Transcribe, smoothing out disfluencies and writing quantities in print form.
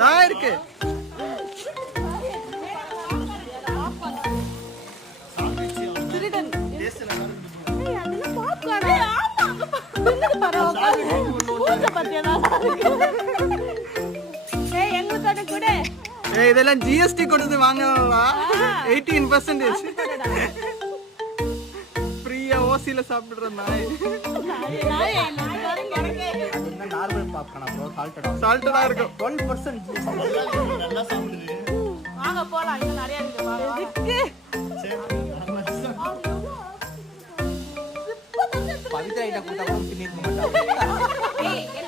தான் இருக்கு. இதெல்லாம் ஜிஎஸ்டி கொடுத்து வாங்கலாம். 18% ஃப்ரீயா ஓசில சாப்பிடுற நாய். நார்மல் பாப்கார்ன் ப்ரோ, சால்ட்டடா இருக்கும். 12% நல்லா சாப்பிடுது. வாங்க போலாம், இங்க நிறைய இருக்கு. பவித்ரா கிட்ட கூட்டா பின்னிருக்க மாட்டாங்க.